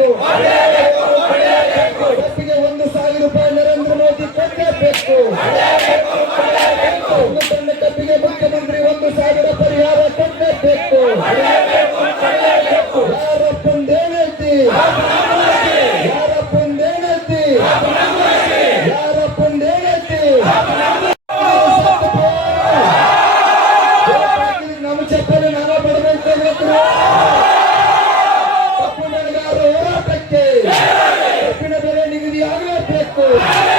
ಬೇಕು ಒಟ್ಟಿಗೆ ಒಂದು ಸಾವಿರ ರೂಪಾಯಿ ನರೇಂದ್ರ ಮೋದಿ ಕೊಡಲೇಬೇಕು ಒಂದು ಸಣ್ಣ ಕಬ್ಬಿಗೆ ಮುಖ್ಯಮಂತ್ರಿ ಒಂದು ಸಾವಿರ ಪರಿಹಾರ ಕೊಡಲೇಬೇಕು ಯಾರಪ್ಪಂದೇನೈತಿ ಯಾರಪ್ಪಂದೇನೈತಿ ನಮ್ಮ ಚಪ್ಪಲಿ ನಾನು ಬಡಬೇಕು Liverpool.